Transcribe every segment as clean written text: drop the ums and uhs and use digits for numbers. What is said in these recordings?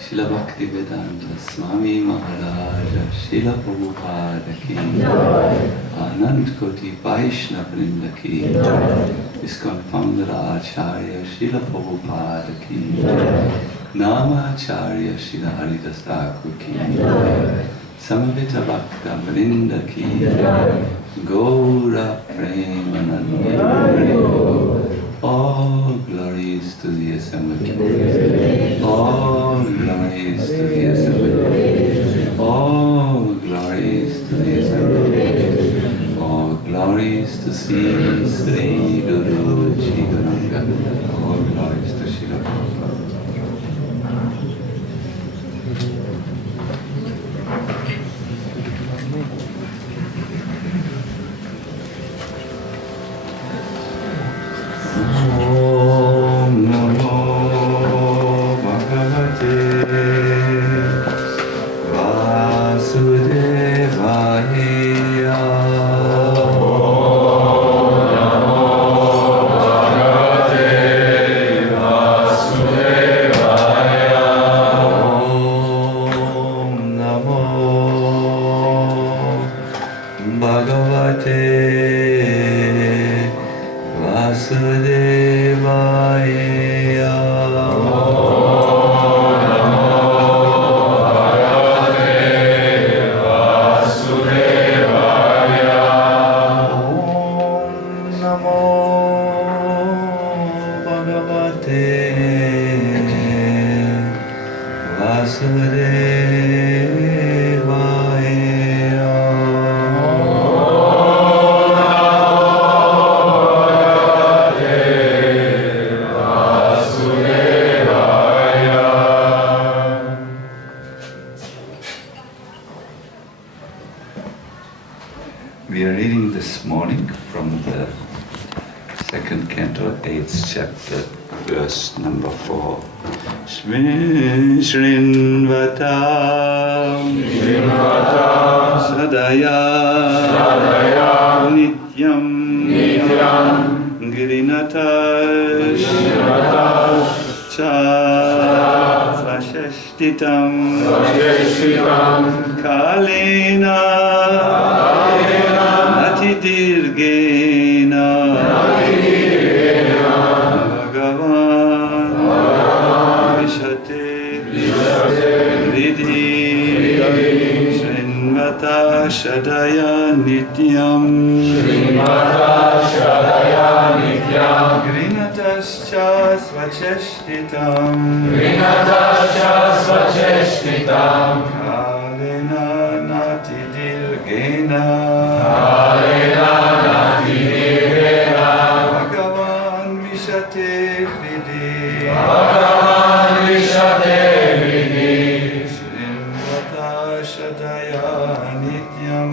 Srila Bhaktivedanta Swami Maharaja Srila Prabhupada ki Anand Koti Vaishnava Vrinda ki ISKCON founder Acharya Srila Prabhupada ki Namacharya Srila Haridas Thakur ki Samavita Bhakta Vrinda ki Gaura Premananda. All glories to the assembly. All glories to the assembly. All glories to the assembly. All glories to Sri Guru Goranga. All glories to Srila Prabhupada. Om Namo Bhagavate Vasudevaya. Om Namo Bhagavate Vasudevaya. Om Namo Bhagavate Vasudevaya. We are reading this morning from the second canto, 8th chapter, verse number 4. Shrinvatam Sadaya Nityam Girinatash Svashashtitam Kalena Dirgena Bhagavan Vishate Ridhi Srinvata Shadaya Nityam Grinatascha Svacheshtitam Kalena Nati Dirgena Bhagavan Vishate Hridi Srimvata Shadaya Nityam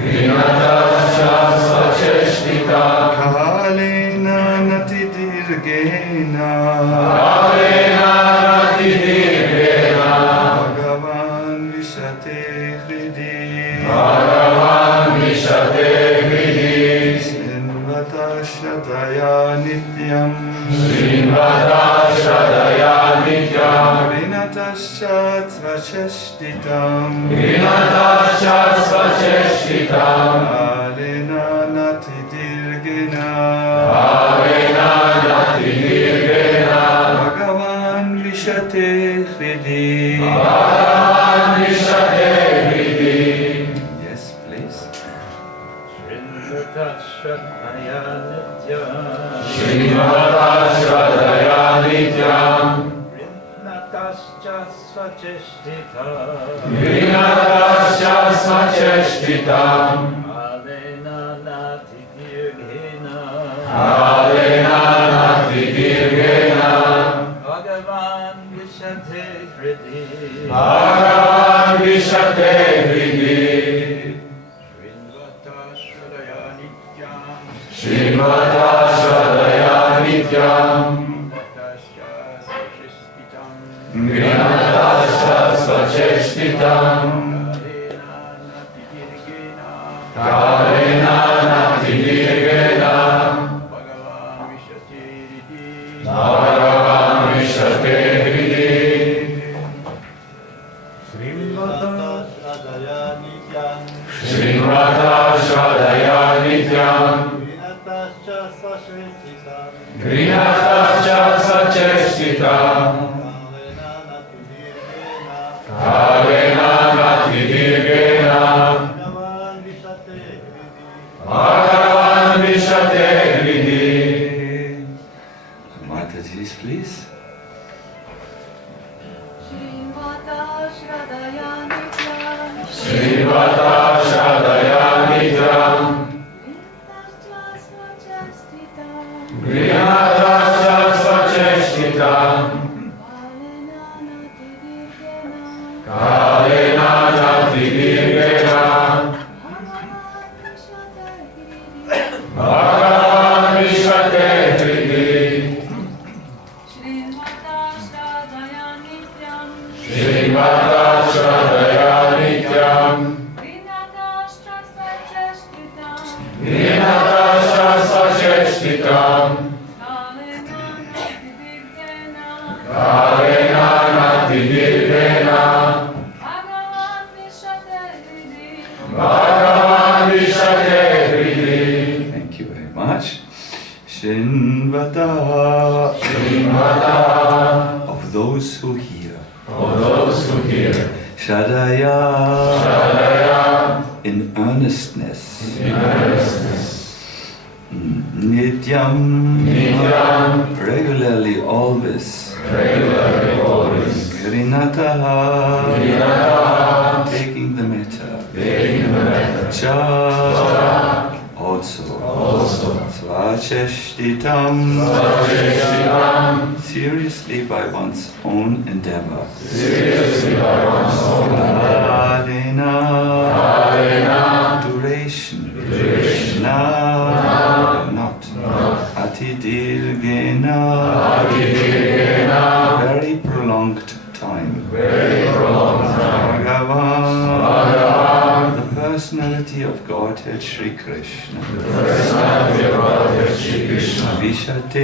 Grinatascha Svacheshtitam Kalena Nati Dirgena Bhagavan Vishate Hridi Srinvata Shadaya Nityam Grinatascha Svacheshtitam Kalena Nati Dirgena Bhagavan Vishate Hridi. Yes, please. Bhagavan Vishate Hridi Srimata Shadaya Nityam Grinatascha Svacheshtitam Kalena Nati Dirgena Srimata Shradaya Nityam Grinatascha Sachestitam Kalena Nati Dirgena Bhagavan Vishate Hridi. Mataji's, please. Srimata Shradaya Nityam Srimata Shradaya Nityam Grinatascha Sachestitam Kalena Nati Dirgena Bhagavan Vishate Hridi. Srimata Shradaya Nityam Srimata Shradaya Nityam Grinatascha Sachestitam Grinatascha Sachestitam Kalena Nati Dirgena Bhagavan Vishate Hridi. Bhagavan Vishate Hridi. Thank you very much. Shinvata. Srimata Of those who hear. of those who hear. Shradaya. Shradaya In earnestness. in earnestness. Nityam. Nityam Regularly, always. regularly always. Grinataha. Grinataha Taking the matter. taking the matter. Cha. Also. Svacheshtitam. Svacheshtitam. Seriously by one's own endeavor. Seriously by one's own endeavor. Kalena. Duration. Not. Atidirgena. Atidirgena. Very prolonged time. Very prolonged time. Bhagavan. The personality of Godhead Shri Krishna. Personality of Godhead Shri Krishna. Vishate.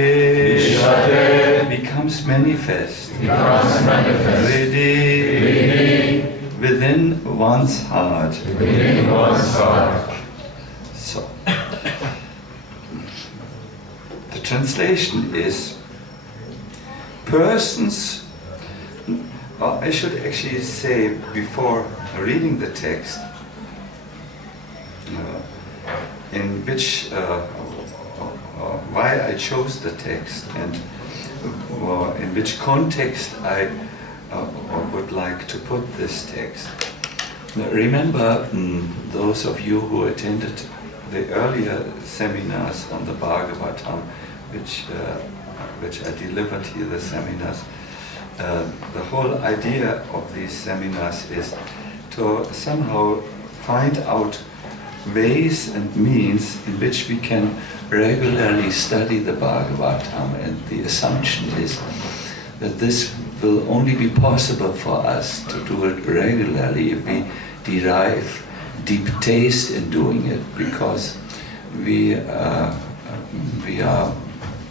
Becomes manifest. Becomes manifest. Ready. Within one's heart. Within one's heart. So, the translation is persons, I should actually say before reading the text, in which, why I chose the text and in which context I would like to put this text. Now, remember, those of you who attended the earlier seminars on the Bhagavatam, which I delivered here, the seminars, the whole idea of these seminars is to somehow find out ways and means in which we can regularly study the Bhagavatam, and the assumption is that this will only be possible for us to do it regularly if we derive deep taste in doing it, because we are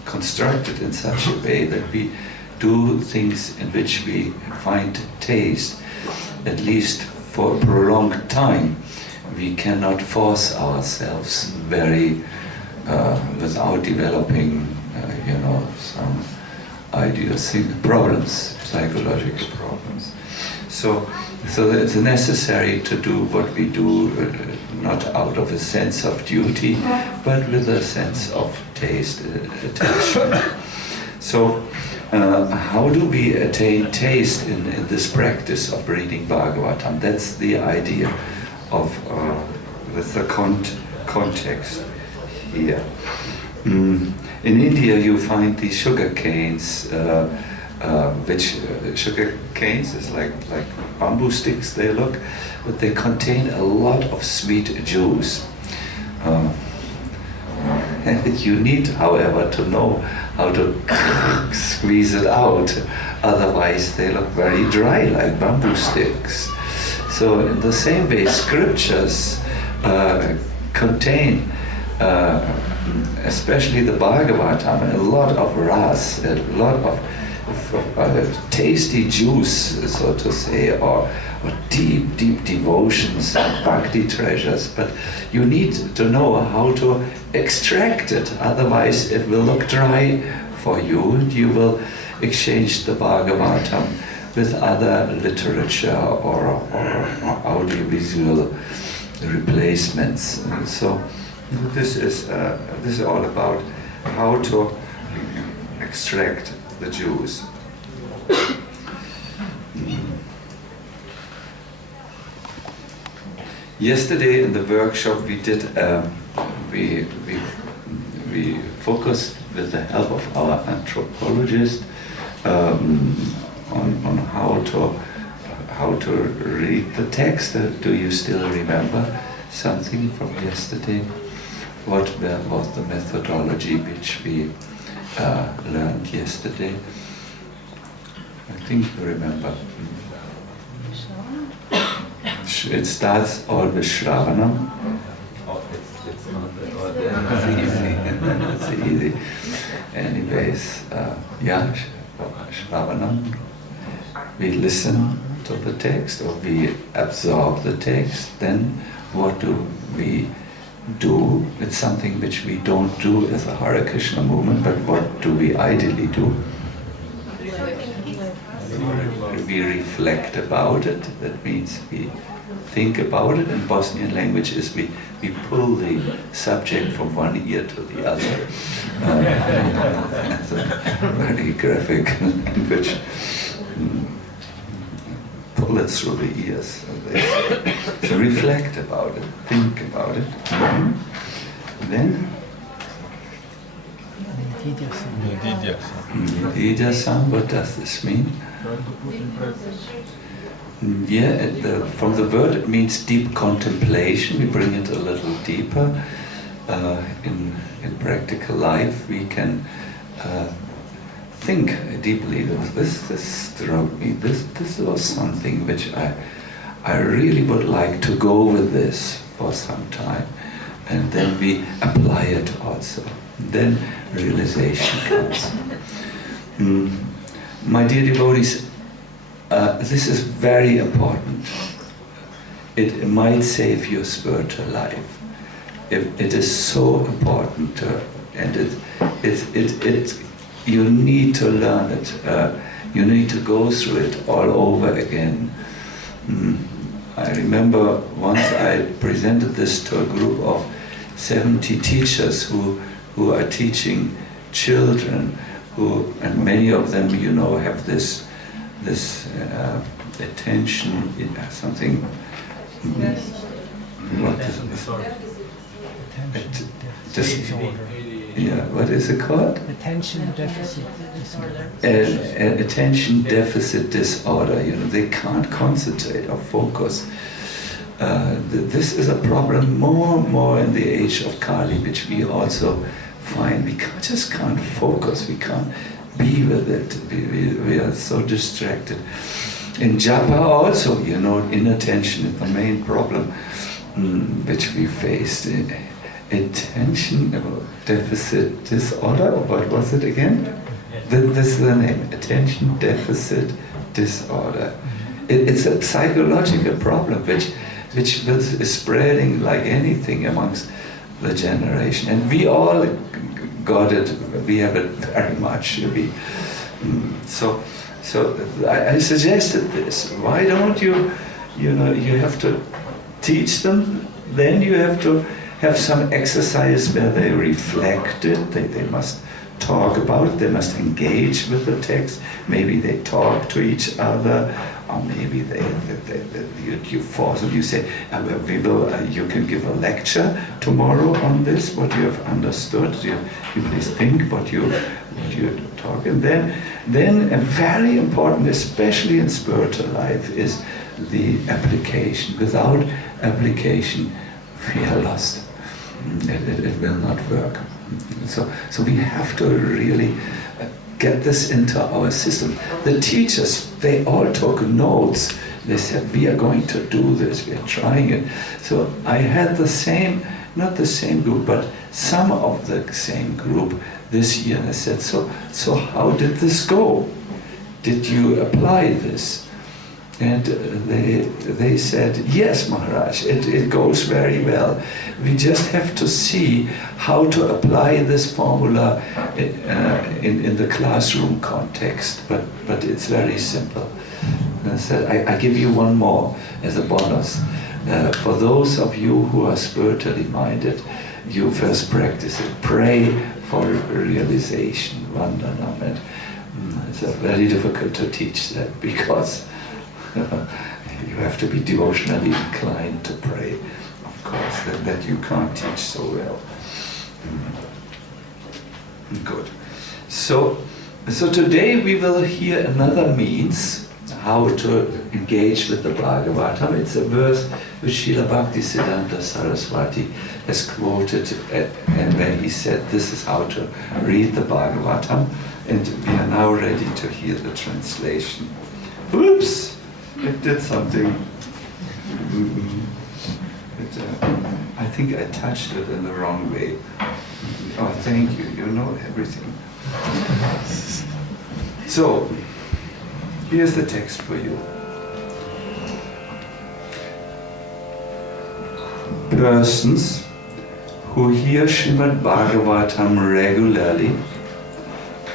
constructed in such a way that we do things in which we find taste, at least for a prolonged time. We cannot force ourselves very without developing, some problems, psychological problems. So it's necessary to do what we do, not out of a sense of duty, but with a sense of taste, attachment. So how do we attain taste in this practice of reading Bhagavatam? That's the idea of with the context here. In India you find these sugar canes, which sugar canes is like bamboo sticks they look, but they contain a lot of sweet juice. And you need, however, to know how to squeeze it out, otherwise they look very dry like bamboo sticks. So in the same way, scriptures contain, especially the Bhagavatam, a lot of ras, a lot of tasty juice, so to say, or deep, deep devotions, bhakti treasures, but you need to know how to extract it, otherwise it will look dry for you, and you will exchange the Bhagavatam with other literature or audiovisual replacements. And so this is all about how to extract the juice. Yesterday in the workshop we did we focused with the help of our anthropologist on how to read the text. Do you still remember something from yesterday? What was the methodology which we learned yesterday? I think you remember. It starts all with Shravanam. Oh, it's not it's easy. It's easy. Anyways, Shravanam. We listen to the text, or we absorb the text. Then what do we do? It's something which we don't do as a Hare Krishna movement, but what do we ideally do? We reflect about it. That means we think about it. In Bosnian language is we pull the subject from one ear to the other. It's a very graphic language. Pull it through the ears. So reflect about it, think about it. Then Nididhyasam, what does this mean? From the word it means deep contemplation. We bring it a little deeper. In practical life we can think deeply. This struck me. This was something which I really would like to go with this for some time, and then we apply it also. Then realization comes. My dear devotees, this is very important. It might save your spiritual life. It is so important, and you need to learn it. You need to go through it all over again. I remember once I presented this to a group of 70 teachers who are teaching children, and many of them, have this attention, something. What is it? What is it called? Attention deficit disorder. Attention deficit disorder. They can't concentrate or focus. This is a problem more in the age of Kali, which we also find. We just can't focus. We can't be with it. We are so distracted. In japa also, inattention is the main problem which we faced. Attention deficit disorder, or what was it again? This is the name, attention deficit disorder. It's a psychological problem which is spreading like anything amongst the generation. And we all got it, we have it very much. So I suggested this. Why don't you have to teach them, then you have to have some exercise where they reflect it, they must talk about it, they must engage with the text, maybe they talk to each other, or maybe you force them, you say, you can give a lecture tomorrow on this, what you have understood, you please think what you talk, and then a very important, especially in spiritual life, is the application. Without application, we are lost. It will not work. So we have to really get this into our system. The teachers, they all took notes. They said, we are going to do this, we are trying it. So I had the same, not the same group, but some of the same group this year. And I said, so how did this go? did you apply this? And they said, yes, Maharaj, it goes very well. We just have to see how to apply this formula in the classroom context, but it's very simple. And I said, I give you one more as a bonus. For those of you who are spiritually minded, you first practice it. Pray for realization, Vandanam. And it's very difficult to teach that because you have to be devotionally inclined to pray, of course, that you can't teach so well. Good. So today we will hear another means how to engage with the Bhagavatam. It's a verse which Srila Bhaktisiddhanta Saraswati has quoted, and where he said this is how to read the Bhagavatam, and we are now ready to hear the translation. Oops! It did something. I think I touched it in the wrong way. Oh, thank you. You know everything. So, here's the text for you. Persons who hear Srimad Bhagavatam regularly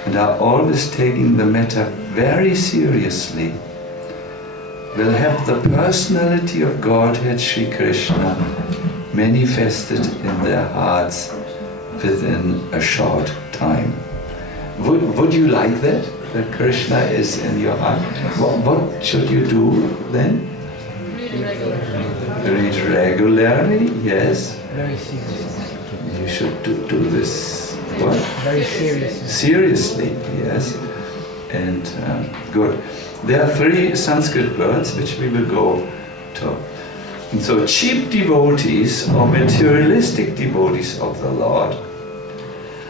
and are always taking the matter very seriously will have the personality of Godhead Sri Krishna manifested in their hearts within a short time. Would you like that? That Krishna is in your heart? What should you do then? Read regularly. Read regularly, yes. Very seriously. You should do this. What? Very seriously. Seriously, yes. And good. There are 3 Sanskrit words which we will go to. And so cheap devotees or materialistic devotees of the Lord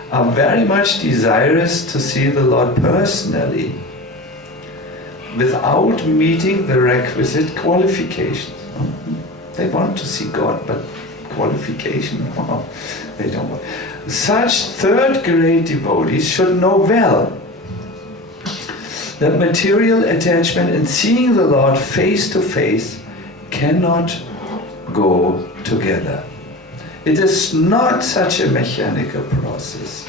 are very much desirous to see the Lord personally without meeting the requisite qualifications. They want to see God, but qualification, they don't want. Such third-grade devotees should know well that material attachment and seeing the Lord face to face cannot go together. It is not such a mechanical process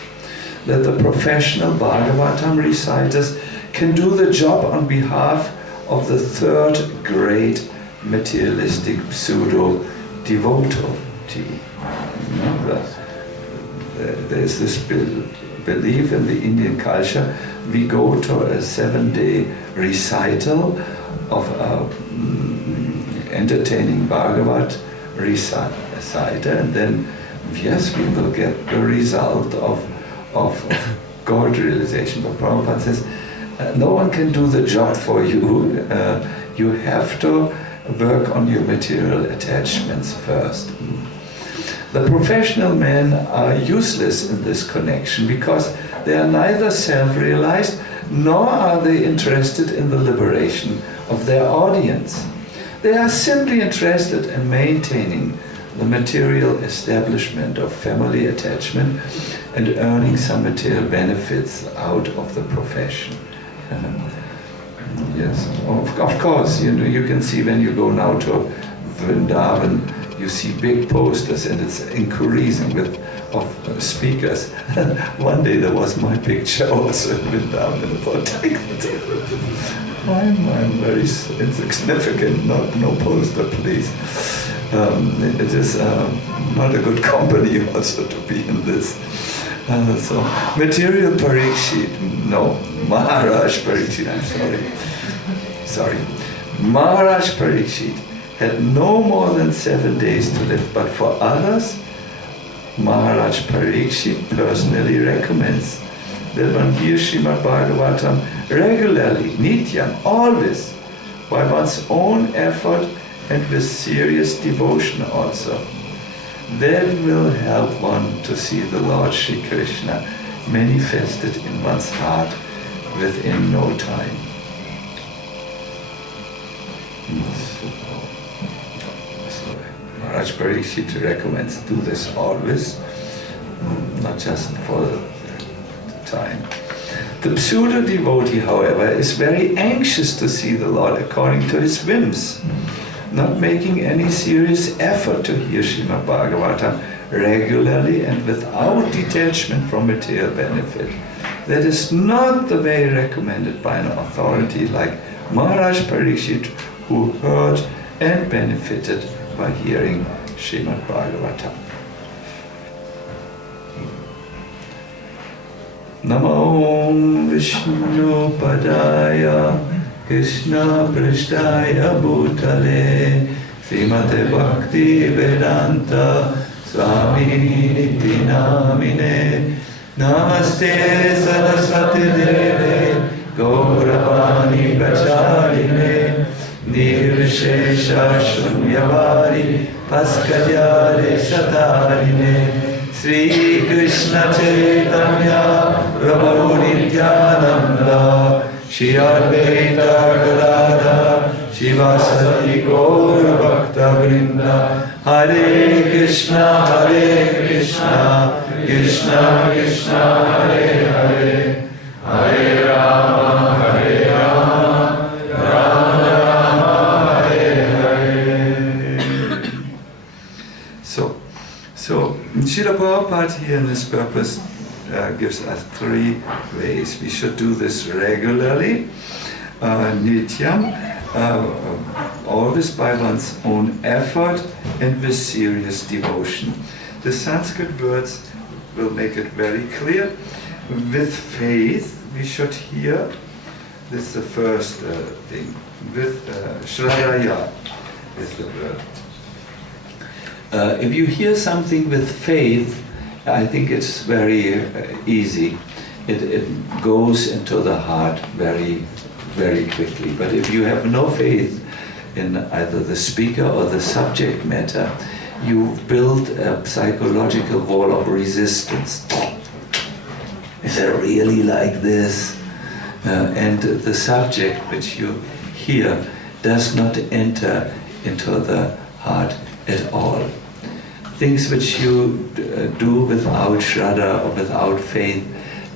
that the professional Bhagavatam reciters can do the job on behalf of the third-grade materialistic pseudo-devotee. There's this belief in the Indian culture. We go to a 7-day recital of entertaining Bhagavat reciter, and then, yes, we will get the result of God realization. But Prabhupada says, no one can do the job for you. You have to work on your material attachments first. The professional men are useless in this connection because they are neither self-realized nor are they interested in the liberation of their audience. They are simply interested in maintaining the material establishment of family attachment and earning some material benefits out of the profession. Yes, of course, you can see when you go now to Vrindavan, you see big posters and it's increasing of speakers. One day there was my picture also in Vrindavan, and I thought, take it. I'm very insignificant, no poster, please. It is not a good company also to be in this. So, material Parikshit, no, Maharaj Parikshit, I'm sorry. Maharaj Parikshit had no more than 7 days to live, but for others, Maharaj Parikshit personally recommends that one hears Srimad Bhagavatam regularly, nityam, always, by one's own effort and with serious devotion also. That will help one to see the Lord Shri Krishna manifested in one's heart within no time. So Maharaj Parikshit recommends do this always, not just for the time. The pseudo-devotee, however, is very anxious to see the Lord according to his whims, not making any serious effort to hear Srimad Bhagavatam regularly and without detachment from material benefit. That is not the way recommended by an authority like Maharaj Parikshit, who heard and benefited by hearing Srimad Bhagavatam. Namo Vishnu Padaya Krishna Prishtaya Bhutale Srimate Bhakti Vedanta Swami Niti Namine Namaste Saraswati Deve Gauravani Pracharine Nirvishesha Shunyavadi Paskadyare Satarine Sri Krishna Chaitanya Prabhu Nityananda Shri Advaita Gadadhar Shivasati Gaur Bhakta Vrinda Hare Krishna Krishna Krishna Hare Hare Hare Rama Rama Rama Hare Hare. So Srila Prabhupada here in this purpose gives us 3 ways. We should do this regularly, nityam, always by one's own effort and with serious devotion. The Sanskrit words will make it very clear. With faith, we should hear, this is the first thing, with shradaya is the word. If you hear something with faith, I think it's very easy. It goes into the heart very, very quickly. But if you have no faith in either the speaker or the subject matter, you've built a psychological wall of resistance. Is it really like this? And the subject which you hear does not enter into the heart at all. Things which you do without shraddha or without faith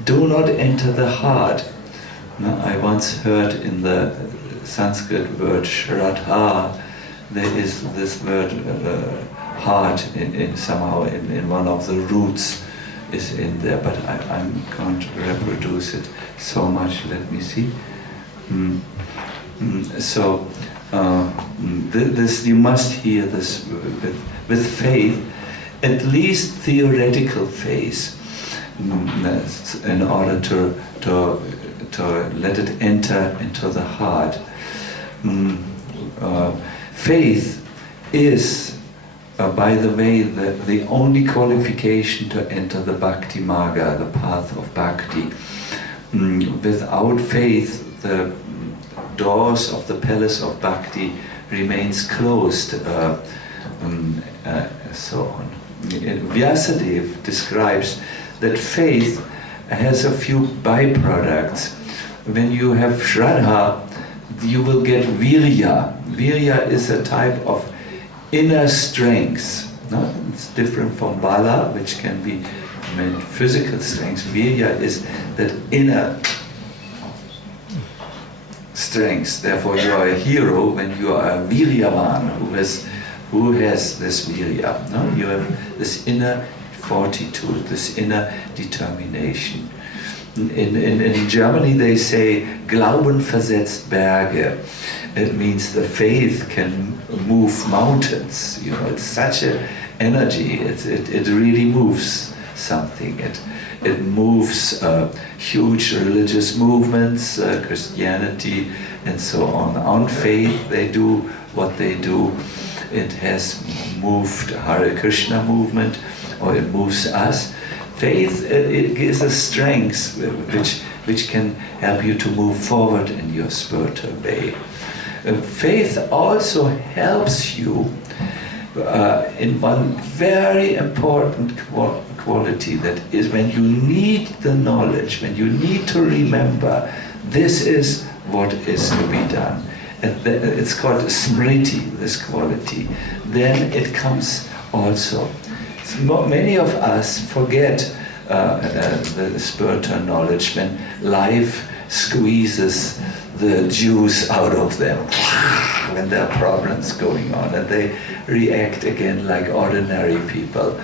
do not enter the heart. Now, I once heard in the Sanskrit word shraddha, there is this word heart somehow in one of the roots is in there, but I can't reproduce it so much. Let me see. This you must hear this with faith, at least theoretical faith, in order to let it enter into the heart. Faith is, by the way, the only qualification to enter the Bhakti Marga, the path of Bhakti. Without faith, the doors of the palace of Bhakti remains closed, so on. Vyasadeva describes that faith has a few byproducts. When you have shraddha, you will get virya. Virya is a type of inner strength. No? It's different from bala, which can be meant physical strength. Virya is that inner strength. Therefore, you are a hero when you are a viryavan, who has this virya. No? You have this inner fortitude, this inner determination. In Germany they say, Glauben versetzt Berge. It means the faith can move mountains. You know, it's such an energy. It really moves something. It moves huge religious movements, Christianity, and so on. On faith, they do what they do. It has moved Hare Krishna movement, or it moves us. Faith, it gives a strength which can help you to move forward in your spiritual way. Faith also helps you in one very important quality, that is when you need the knowledge, when you need to remember, this is what is to be done. And it's called smriti, this quality. Then it comes also. Many of us forget the spiritual knowledge, when life squeezes the juice out of them, when there are problems going on, and they react again like ordinary people.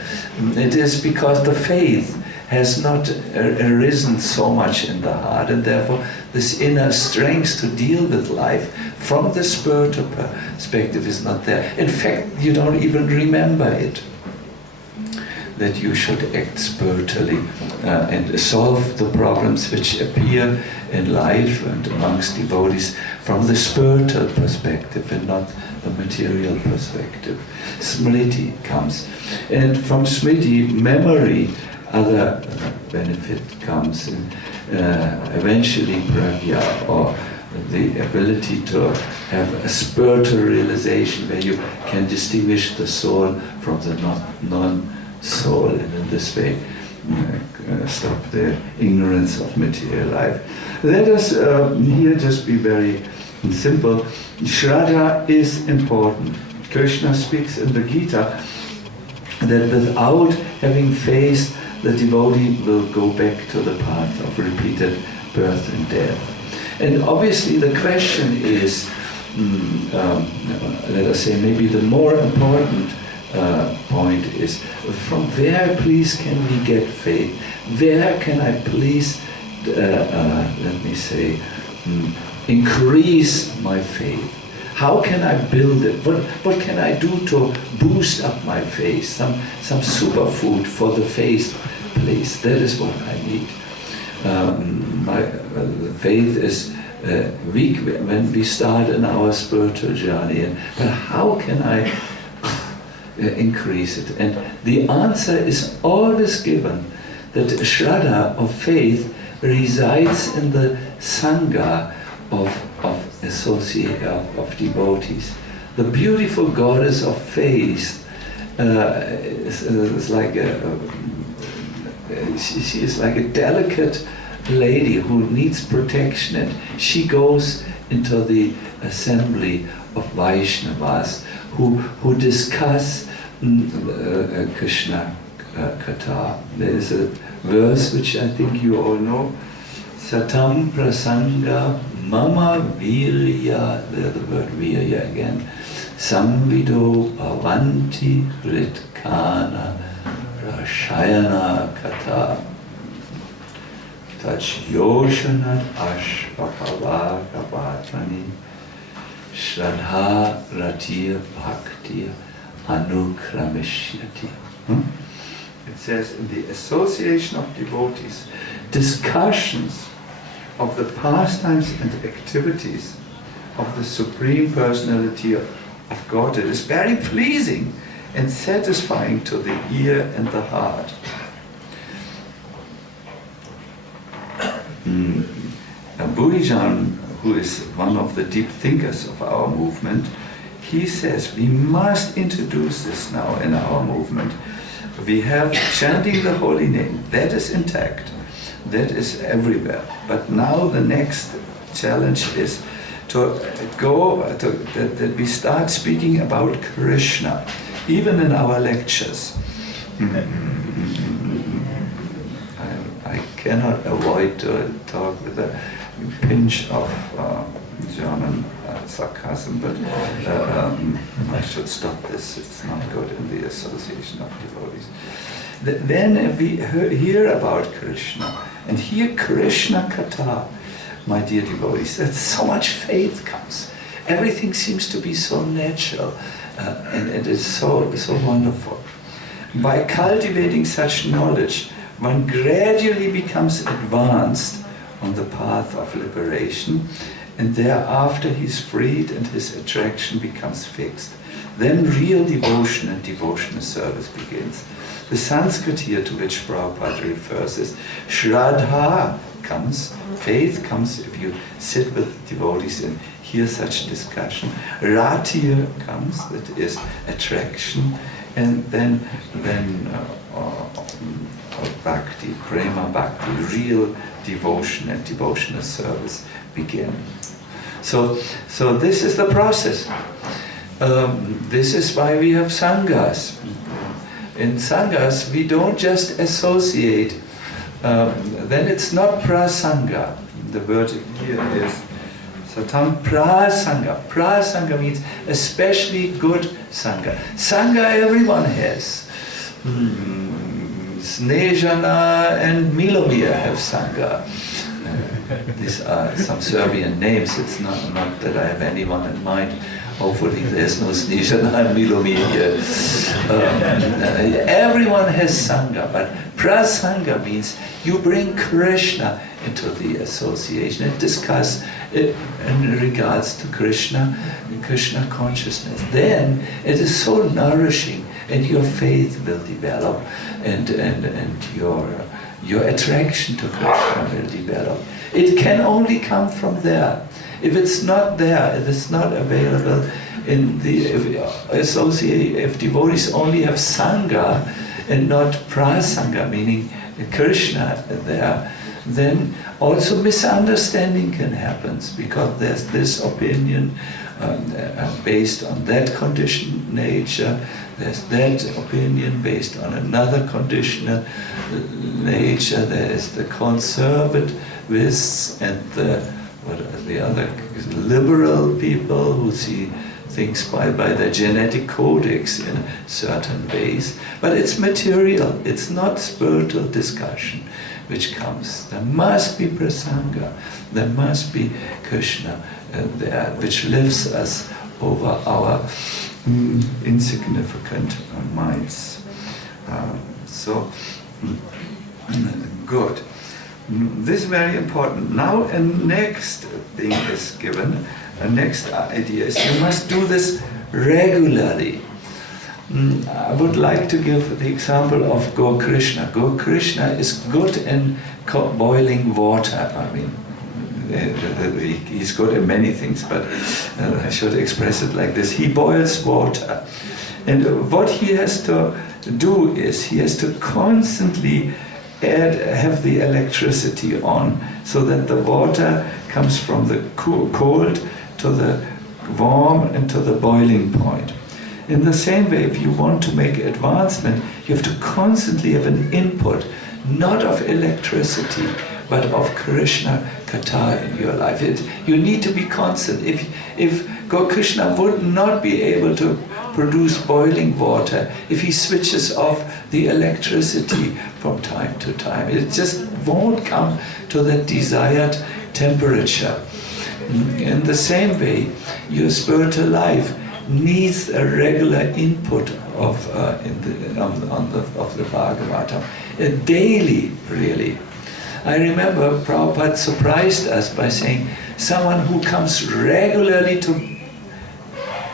It is because the faith has not arisen so much in the heart, and therefore this inner strength to deal with life from the spiritual perspective is not there. In fact, you don't even remember it, that you should act spiritually and solve the problems which appear in life and amongst devotees from the spiritual perspective and not the material perspective. Smriti comes, and from Smriti, memory, other benefit comes, and eventually pragya, or the ability to have a spiritual realization where you can distinguish the soul from the non-soul, and in this way stop the ignorance of material life. Let us here just be very simple. Shraddha is important. Krishna speaks in the Gita that without having faith, the devotee will go back to the path of repeated birth and death. And obviously the question is, let us say maybe the more important point is, from where please can we get faith? Where can I please, let me say, increase my faith? How can I build it? What can I do to boost up my faith? Some superfood for the faith, please. That is what I need. My faith is weak when we start in our spiritual journey. But how can I increase it? And the answer is always given, that Shraddha of faith resides in the Sangha of devotees. The beautiful goddess of faith is like she is like a delicate lady who needs protection, and she goes into the assembly of Vaishnavas who discuss Krishna Katha. There is a verse which I think you all know, Satam Prasanga Mama Virya, the word Virya again, Samvido Bhavanti Ritkana Rashayana Katha Tach Yoshanat Ashvakava Gavatani Shraddha Ratir Bhaktir Anukrameshyati. It says, in the association of devotees, discussions of the pastimes and activities of the Supreme Personality of Godhead is very pleasing and satisfying to the ear and the heart. Bhuijan, who is one of the deep thinkers of our movement, he says we must introduce this now in our movement. We have chanting the holy name, that is intact, that is everywhere. But now the next challenge is to go, that we start speaking about Krishna, even in our lectures. I cannot avoid to talk with a pinch of German sarcasm, but I should stop this. It's not good in the association of devotees. Then we hear about Krishna, and here Krishna Katha, my dear devotees, that so much faith comes. Everything seems to be so natural, and it is so wonderful. By cultivating such knowledge, one gradually becomes advanced on the path of liberation, and thereafter he's freed and his attraction becomes fixed. Then real devotion and devotional service begins. The Sanskrit here to which Prabhupada refers is Shraddha comes, faith comes if you sit with devotees and hear such discussion. Ratir comes, that is attraction, and then bhakti, prema bhakti, real devotion and devotional service begin. So this is the process. This is why we have sanghas. In sanghas, we don't just associate then it's not prasanga. The word here is satam prasanga. Prasanga means especially good sangha. Sangha everyone has. Snezhana and Milomir have sangha. These are some Serbian names. It's not that I have anyone in mind. Hopefully there's no Snezhana and Milomir here. Everyone has sangha, but prasanga means you bring Krishna into the association and discuss it in regards to Krishna consciousness. Then it is so nourishing, and your faith will develop, and your attraction to Krishna will develop. It can only come from there. If it's not there, if it's not available in the if devotees only have sangha and not prasanga, meaning Krishna there, then also misunderstanding can happen, because there's this opinion based on that conditioned nature, there's that opinion based on another conditional nature, there is the conservativists and the other liberal people who see things by their genetic codex in a certain ways. But it's material, it's not spiritual discussion which comes. There must be prasanga, there must be Krishna there, which lifts us over our insignificant minds. Good. This is very important. Now a next thing is given, a next idea is you must do this regularly. I would like to give the example of Go Krishna. Go Krishna is good in boiling water. I mean, he's good in many things, but I should express it like this. He boils water. And what he has to do is he has to constantly have the electricity on, so that the water comes from the cold to the warm and to the boiling point. In the same way, if you want to make advancement, you have to constantly have an input, not of electricity, but of Krishna Katha in your life. You need to be constant. If Go Krishna would not be able to produce boiling water if he switches off the electricity from time to time. It just won't come to the desired temperature. In the same way, your spiritual life needs a regular input of the Bhagavatam, daily, really. I remember Prabhupada surprised us by saying, someone who comes regularly to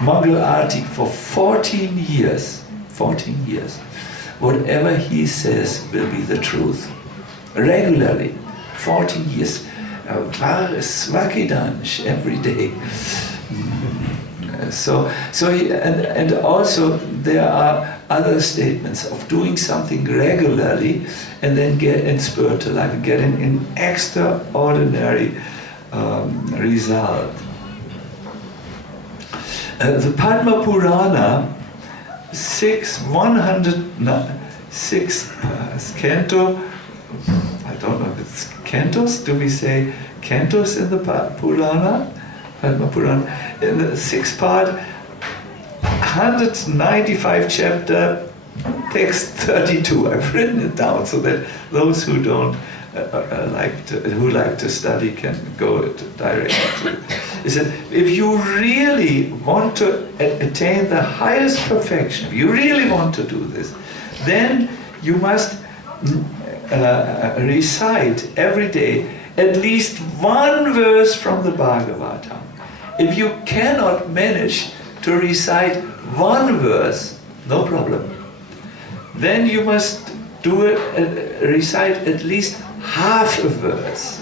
Mangal Arati for 14 years, whatever he says will be the truth. Regularly, 14 years. Svakidansh every day. And also there are other statements of doing something regularly and then get in spiritual life, getting an extraordinary result. The Padma Purana, 106th canto, I don't know if it's cantos, do we say cantos in the Purana? Padma Purana, in the 6th part, 195 chapter, text 32. I've written it down so that those who don't like to study can go directly to it. He said, if you really want to attain the highest perfection, if you really want to do this, then you must recite every day at least one verse from the Bhagavatam. If you cannot manage to recite one verse, no problem. Then you must recite at least half a verse.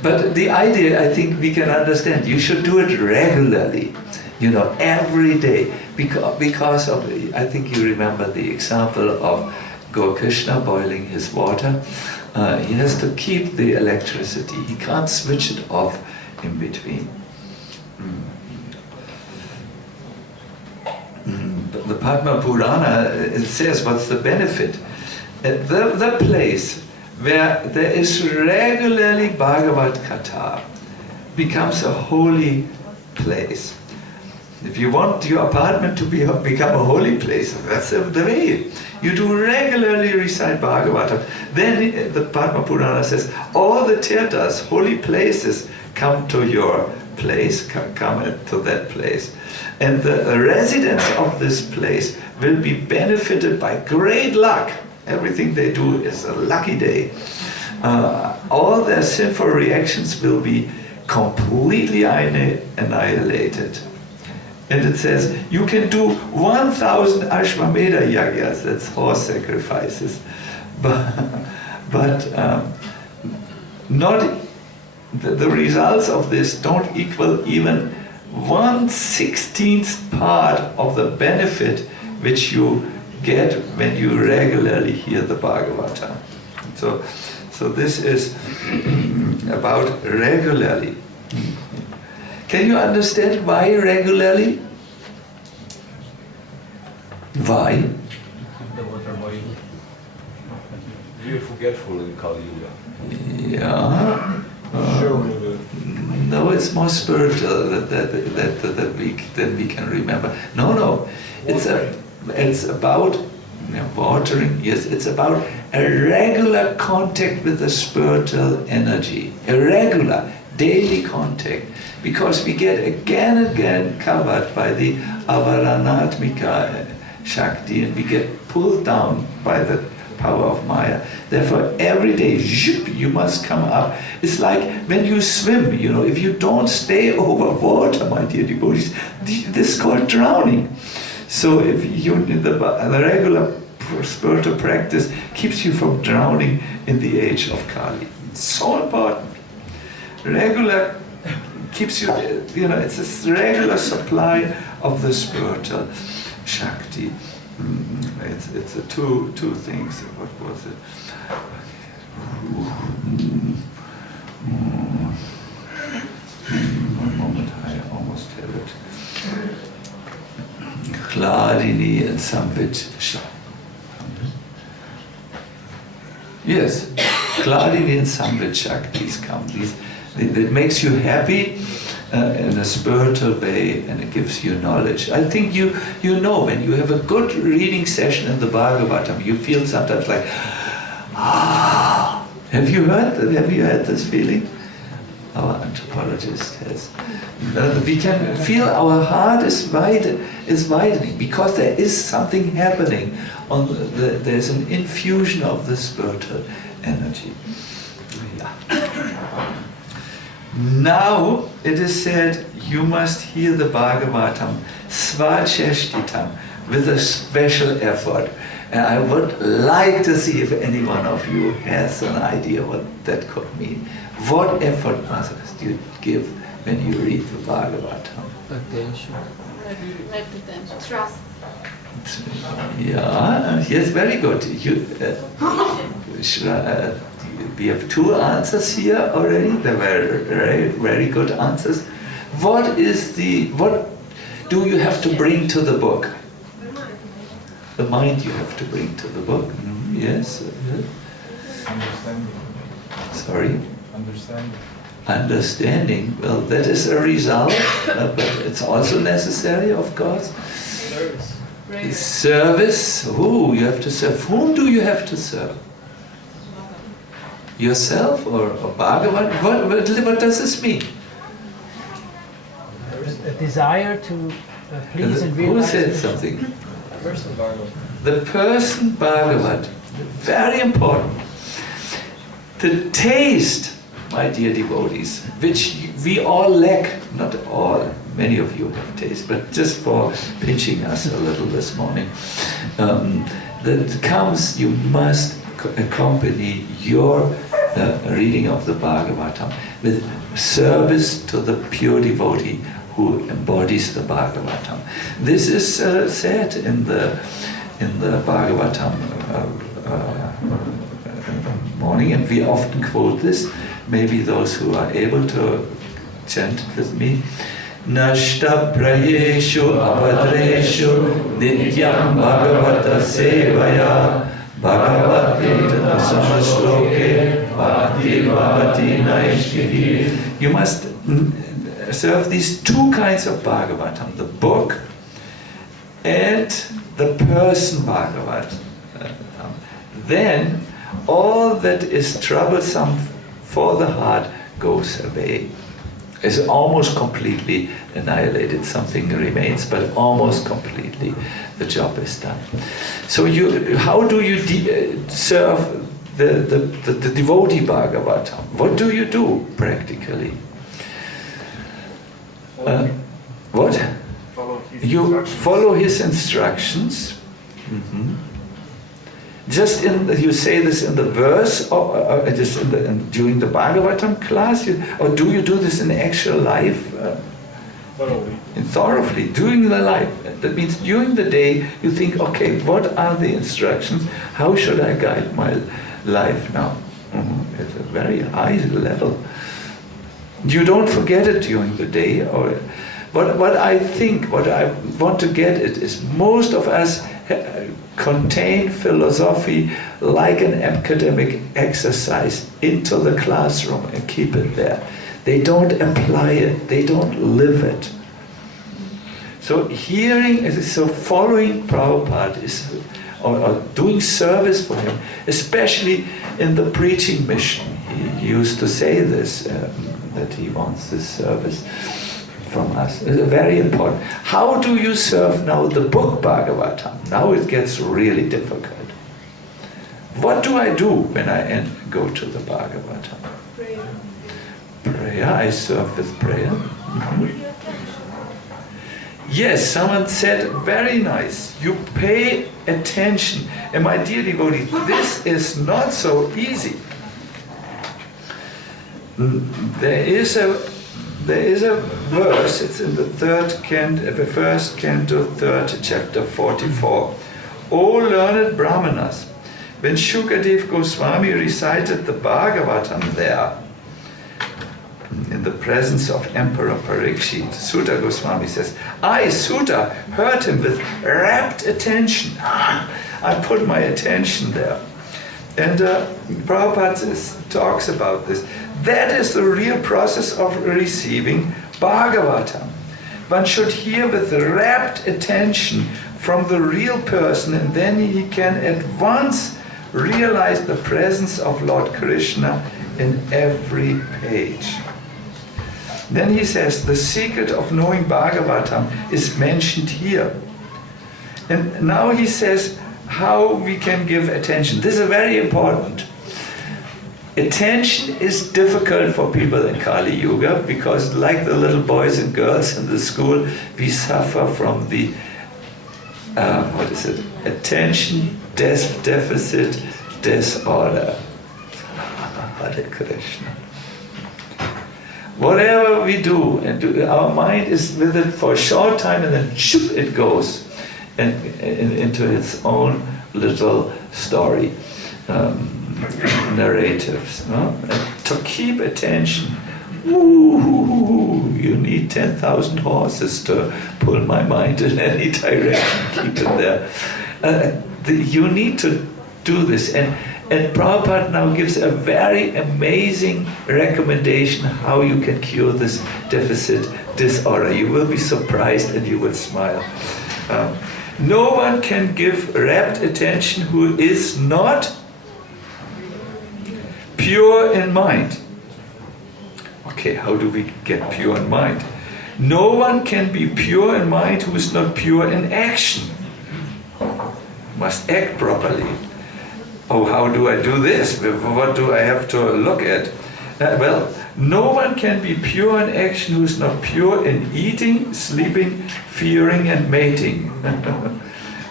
But the idea, I think we can understand. You should do it regularly, every day. Because of, I think you remember the example of Go Krishna boiling his water. He has to keep the electricity. He can't switch it off in between. But the Padma Purana, it says what's the benefit. The place where there is regularly Bhagavad Katha becomes a holy place. If you want your apartment to become a holy place, that's the way. You do regularly recite Bhagavatam. Then the Padma Purana says, all the tirthas, holy places, come to your place, come to that place. And the residents of this place will be benefited by great luck. Everything they do is a lucky day. All their sinful reactions will be completely annihilated. And it says, you can do 1,000 Ashwamedha yagyas, that's horse sacrifices, but not the results of this don't equal even 1/16th part of the benefit which you get when you regularly hear the Bhagavatam. So this is about regularly. Can you understand why regularly? Why? The water boil. We are forgetful in Kali Yuga. Yeah. No, it's more spiritual that we can remember. No. It's about watering. Yes, it's about a regular contact with the spiritual energy. A regular, daily contact. Because we get again and again covered by the avaranatmika Shakti, and we get pulled down by the power of Maya. Therefore, every day, you must come up. It's like when you swim, if you don't stay over water, my dear devotees, this is called drowning. So if the regular spiritual practice keeps you from drowning in the age of Kali. It's so important. Regular keeps you, it's a regular supply of the spiritual Shakti. It's two things. What was it? One moment, I almost have it. Hladini and Samvit. Yes, Hladini and Samvit Shaktis come. It makes you happy in a spiritual way, and it gives you knowledge. I think you know when you have a good reading session in the Bhagavatam, you feel sometimes like, Have you had this feeling? Our anthropologist has. We can feel our heart is widening because there is something happening. There's an infusion of the spiritual energy. Yeah. Now it is said you must hear the Bhagavatam svacheshtitam with a special effort. And I would like to see if any one of you has an idea what that could mean. What effort must you give when you read the Bhagavatam? Attention. Trust. Yeah, yes, very good. We have two answers here already. They were very, very good answers. What do you have to bring to the book? The mind you have to bring to the book. Yes. Understanding. Sorry? Understanding. Understanding. Well, that is a result, but it's also necessary, of course. Service. Who you have to serve? Whom do you have to serve? Yourself or Bhagavan? What does this mean? A desire to please and realize. Who said something? Person Bhagavat. The person Bhagavat. Very important. The taste, my dear devotees, which we all lack, not all, many of you have taste, but just for pinching us a little this morning, that comes, you must accompany your reading of the Bhagavatam with service to the pure devotee who embodies the Bhagavatam. This is said in the Bhagavatam morning, and we often quote this. Maybe those who are able to chant with me. Nashta prayeshu avadreshu nityam bhagavata sevaya Bhagavate Samasloke Bhakti Bhavati Naishti. You must serve these two kinds of Bhagavatam, the book and the person Bhagavatam. Then all that is troublesome for the heart goes away. It's almost completely annihilated. Something remains, but almost completely the job is done. So how do you serve the devotee Bhagavatam? What do you do practically? What? You follow his instructions. Mm-hmm. Just you say this in the verse, or just during the Bhagavatam class, or do you do this in actual life? Thoroughly, during the life. That means during the day you think, okay, what are the instructions? How should I guide my life now? Mm-hmm. It's a very high level. You don't forget it during the day. What I want to get it is most of us contain philosophy like an academic exercise into the classroom and keep it there. They don't apply it, they don't live it. So following Prabhupada or doing service for him, especially in the preaching mission. He used to say this, that he wants this service from us. It's very important. How do you serve now the book Bhagavatam? Now it gets really difficult. What do I do when I go to the Bhagavatam? Prayer. Prayer, I serve with prayer. Mm-hmm. Yes, someone said, very nice, you pay attention. And my dear devotee, this is not so easy. There is a verse, it's in the first canto, 3rd chapter, 44. O learned Brahmanas, when Shukadev Goswami recited the Bhagavatam there, in the presence of Emperor Parikshit, Sutta Goswami says, I, Sutta, heard him with rapt attention. I put my attention there. And Prabhupada talks about this. That is the real process of receiving Bhagavatam. One should hear with rapt attention from the real person, and then he can at once realize the presence of Lord Krishna in every page. Then he says, the secret of knowing Bhagavatam is mentioned here. And now he says how we can give attention. This is very important. Attention is difficult for people in Kali Yuga because, like the little boys and girls in the school, we suffer from the attention deficit disorder. Hare Krishna. Whatever we do, our mind is with it for a short time, and then shoop, it goes into its own little story. Narratives. No? To keep attention, you need 10,000 horses to pull my mind in any direction, keep it there. You need to do this. And Prabhupada now gives a very amazing recommendation how you can cure this deficit disorder. You will be surprised and you will smile. No one can give rapt attention who is not pure in mind. Okay, how do we get pure in mind? No one can be pure in mind who is not pure in action. Must act properly. Oh, how do I do this? What do I have to look at? Well, no one can be pure in action who is not pure in eating, sleeping, fearing, and mating.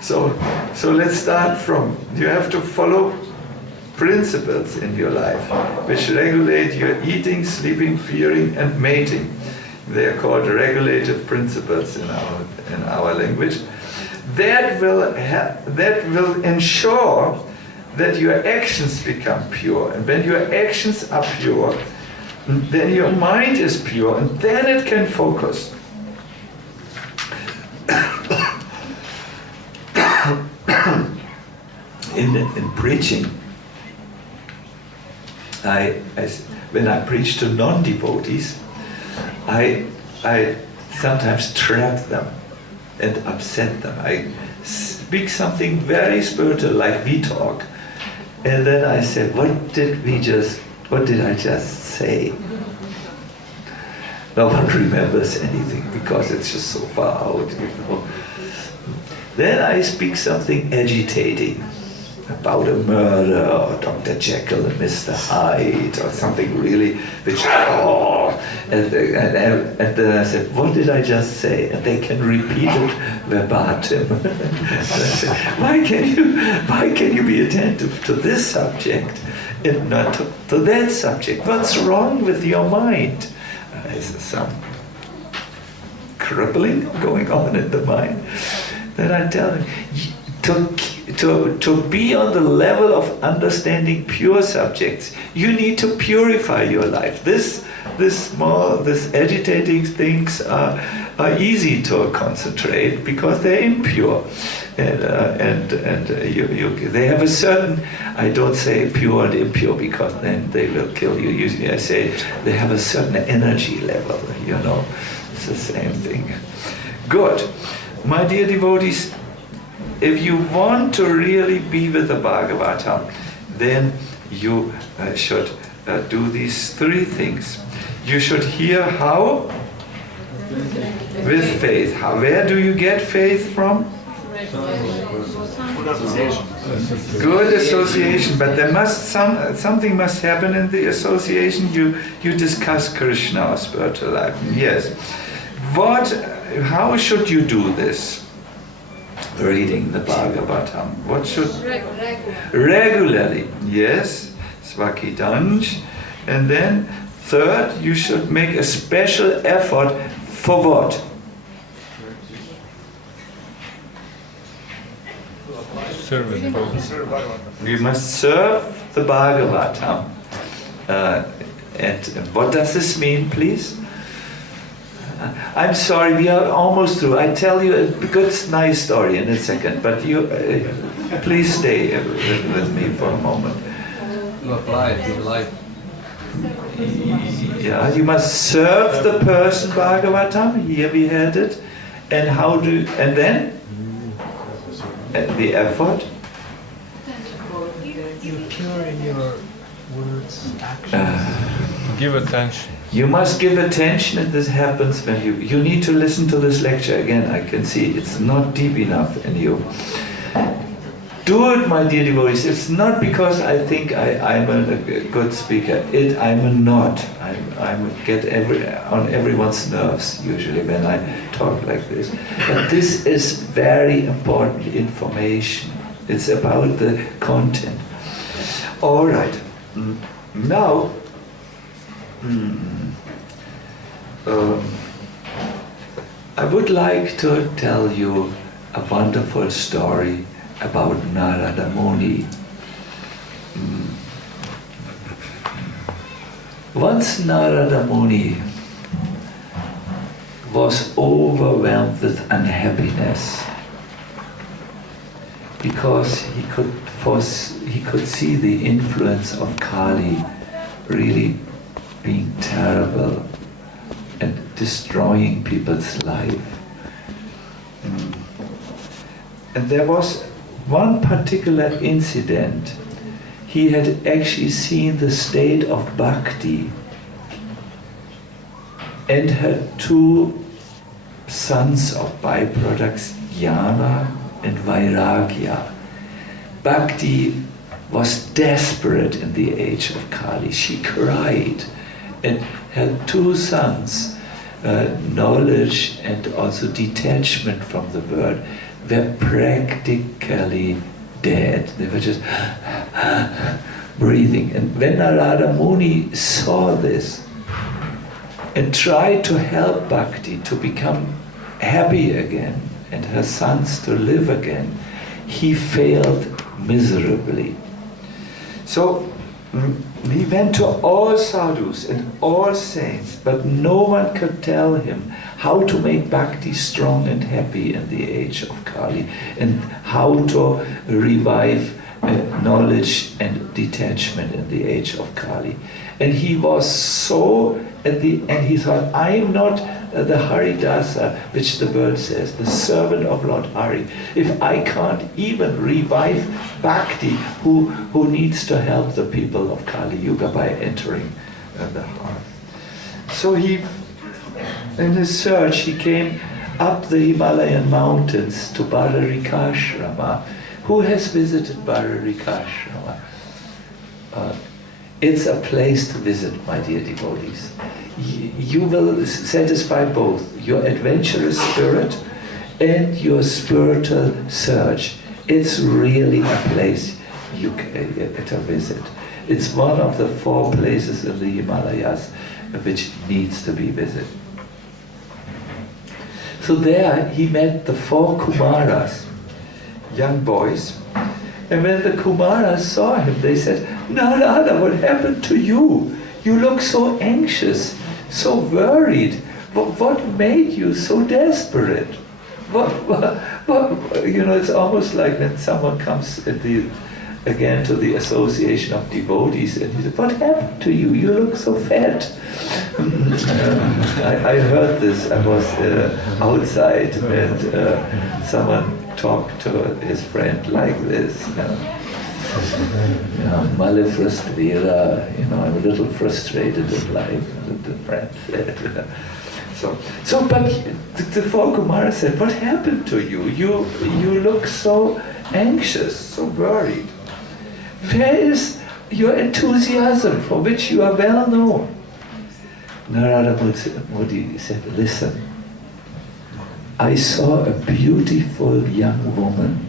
So let's start from, you have to follow principles in your life which regulate your eating, sleeping, fearing, and mating. They are called regulative principles in our language. That will ensure that your actions become pure. And when your actions are pure, then your mind is pure, and then it can focus. in preaching, when I preach to non-devotees, I sometimes trap them and upset them. I speak something very spiritual, like we talk, and then I say, what did I just say? No one remembers anything because it's just so far out, you know. Then I speak something agitating about a murder, or Dr. Jekyll and Mr. Hyde, or something really which, and then I said, what did I just say? And they can repeat it verbatim. Said, why can you be attentive to this subject and not to that subject? What's wrong with your mind? Is there some crippling going on in the mind? Then I tell them, to be on the level of understanding pure subjects, you need to purify your life. This agitating things are easy to concentrate because they're impure, and they have a certain. I don't say pure and impure because then they will kill you. Usually I say they have a certain energy level. You know, it's the same thing. Good, my dear devotees. If you want to really be with the Bhagavatam, then you should do these three things. You should hear how? With faith. Where do you get faith from? Good association. Good association, but there must something must happen in the association. You discuss Krishna or spiritual life. Yes. How should you do this? Reading the Bhagavatam. What should? Regularly. Yes. Svakidanj. And then third, you should make a special effort for what? You must serve the Bhagavatam. And what does this mean, please? I'm sorry, we are almost through. I tell you a good, nice story in a second, but you please stay with me for a moment. To apply it to life. Yeah, you must serve the person Bhagavatam. Here we had it. And then the effort. You're pure in your words, actions. Give attention. You must give attention, and this happens when you need to listen to this lecture again. I can see it's not deep enough in you. Do it, my dear devotees. It's not because I think I'm a good speaker. I'm not. I get on everyone's nerves usually when I talk like this. But this is very important information. It's about the content. All right. Now. I would like to tell you a wonderful story about Narada Muni. Once Narada Muni was overwhelmed with unhappiness because he could see the influence of Kali really being terrible and destroying people's life. And there was one particular incident. He had actually seen the state of bhakti and had two sons of byproducts, jnana and vairagya. Bhakti was desperate in the age of Kali. She cried and had two sons, knowledge and also detachment from the world, were practically dead. They were just breathing. And when Narada Muni saw this and tried to help Bhakti to become happy again and her sons to live again, he failed miserably. So he went to all sadhus and all saints, but no one could tell him how to make bhakti strong and happy in the age of Kali, and how to revive knowledge and detachment in the age of Kali. And he was so, at the end he thought, I am not the Haridasa, which the bird says, the servant of Lord Hari. If I can't even revive Bhakti, who needs to help the people of Kali Yuga by entering the heart. So he, in his search, he came up the Himalayan mountains to Bhararikashrama. Who has visited Bhararikashrama? It's a place to visit, my dear devotees. You will satisfy both your adventurous spirit and your spiritual search. It's really a place you can visit. It's one of the 4 places in the Himalayas which needs to be visited. So there he met the 4 Kumaras, young boys. And when the Kumaras saw him, they said, Narada, what happened to you? You look so anxious, so worried. What made you so desperate? It's almost like when someone comes again to the association of devotees and he said, what happened to you? You look so fat. I heard this. I was outside and someone talked to his friend like this. Male frustrira, I'm a little frustrated in life, the friend said. But the 4 Kumaras said, what happened to you? You look so anxious, so worried. Where is your enthusiasm for which you are well known? Narada Muni said, listen, I saw a beautiful young woman.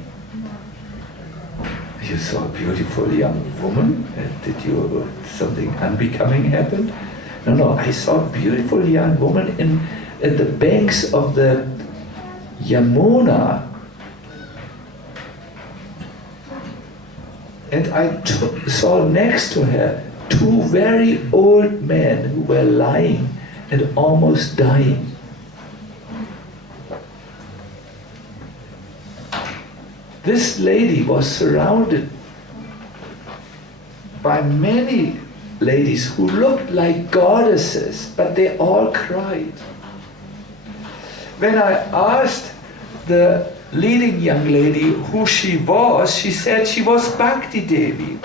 You saw a beautiful young woman? Did something unbecoming happen? No, I saw a beautiful young woman at the banks of the Yamuna. And I saw next to her 2 very old men who were lying and almost dying. This lady was surrounded by many ladies who looked like goddesses, but they all cried. When I asked the leading young lady who she was, she said she was Bhakti Devi,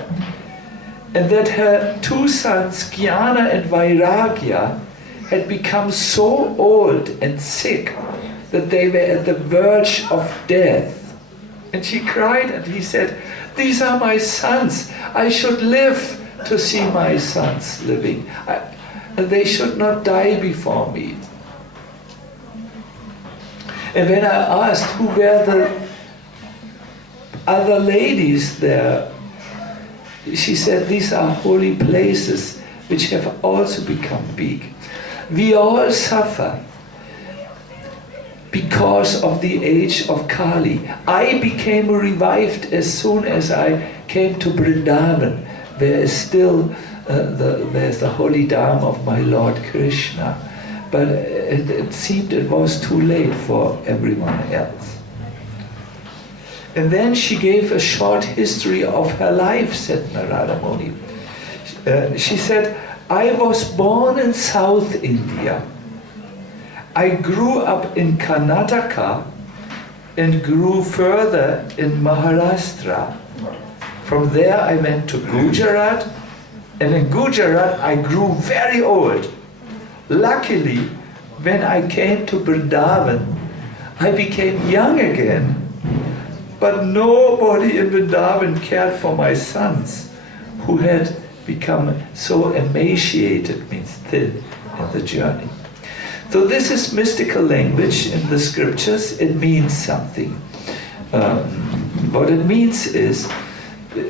and that her 2 sons, Jnana and Vairagya, had become so old and sick that they were at the verge of death. And she cried and he said, these are my sons. I should live to see my sons living. And they should not die before me. And when I asked who were the other ladies there, she said, these are holy places which have also become big. We all suffer because of the age of Kali. I became revived as soon as I came to Vrindavan, where is still there's the holy Dham of my Lord Krishna. But it seemed it was too late for everyone else. And then she gave a short history of her life, said Narada Muni. She said, I was born in South India. I grew up in Karnataka and grew further in Maharashtra. From there I went to Gujarat, and in Gujarat I grew very old. Luckily, when I came to Vrindavan, I became young again. But nobody in Vrindavan cared for my sons, who had become so emaciated, means thin, in the journey. So this is mystical language in the scriptures. It means something. What it means is,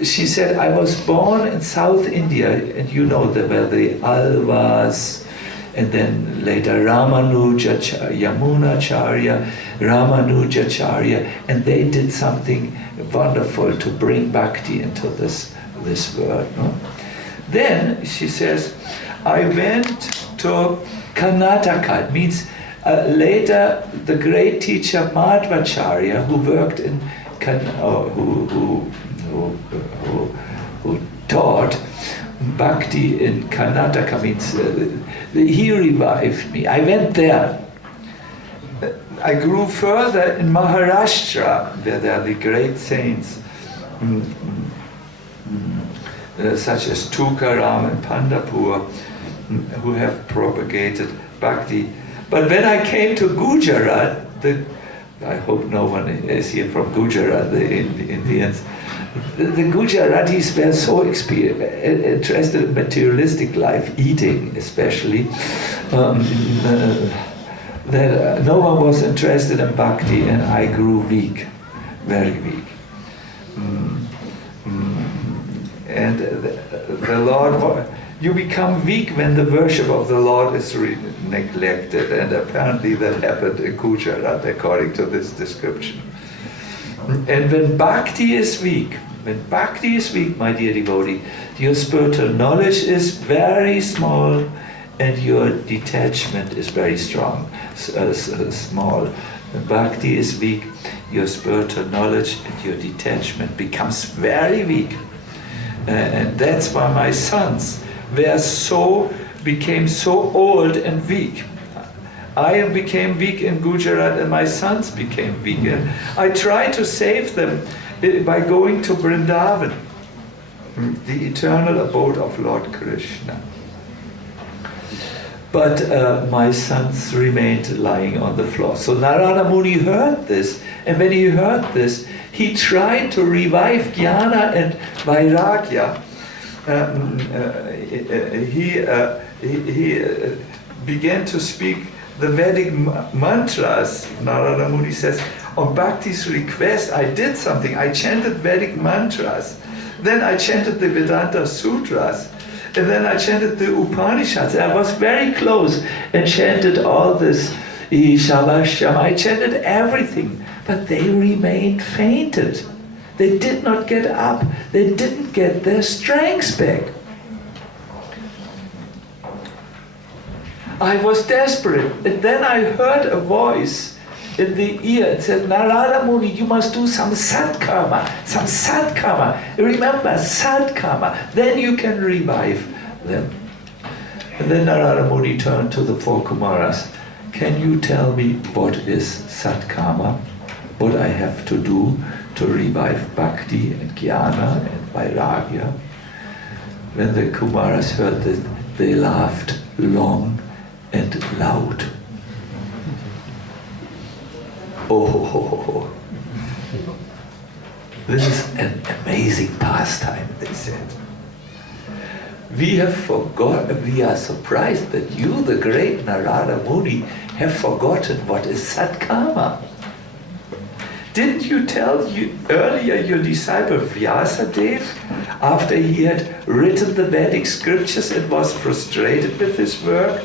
she said, I was born in South India, and you know there were the Alvas, and then later Yamunacharya, Ramanujacharya, and they did something wonderful to bring bhakti into this world. No? Then she says, I went to Karnataka. It means later the great teacher Madhvacharya, who worked in who bhakti in Karnataka means he revived me. I went there. I grew further in Maharashtra, where there are the great saints such as Tukaram and Pandapur, who have propagated bhakti. But when I came to Gujarat, I hope no one is here from Gujarat, the Indians. The Gujaratis were so interested in materialistic life, eating especially, that no one was interested in bhakti, and I grew weak, very weak. And the Lord, you become weak when the worship of the Lord is neglected, and apparently that happened in Gujarat according to this description. And when bhakti is weak, my dear devotee, your spiritual knowledge is very small and your detachment is very strong, small. When bhakti is weak, your spiritual knowledge and your detachment becomes very weak. And that's why my sons became so old and weak. I became weak in Gujarat and my sons became weak. And I tried to save them by going to Vrindavan, the eternal abode of Lord Krishna. But my sons remained lying on the floor. So Narada Muni heard this, and when he heard this, he tried to revive Jnana and Vairagya. He began to speak the Vedic mantras. Narada Muni says, on Bhakti's request, I did something. I chanted Vedic mantras. Then I chanted the Vedanta Sutras. And then I chanted the Upanishads. I was very close and chanted all this Ishavashyam. I chanted everything. But they remained fainted. They did not get up. They didn't get their strength back. I was desperate. And then I heard a voice in the ear. It said, Narada Muni, you must do some sadkarma. Some sadkarma. Remember, sadkarma. Then you can revive them. And then Narada Muni turned to the four Kumaras. Can you tell me what is sadkarma? What I have to do to revive bhakti and jnana and vairagya? When the Kumaras heard this, they laughed long and loud. Oh, this is an amazing pastime, they said. We are surprised that you, the great Narada Muni, have forgotten what is sadkarma. Didn't you tell earlier your disciple Vyasadeva, after he had written the Vedic scriptures and was frustrated with his work,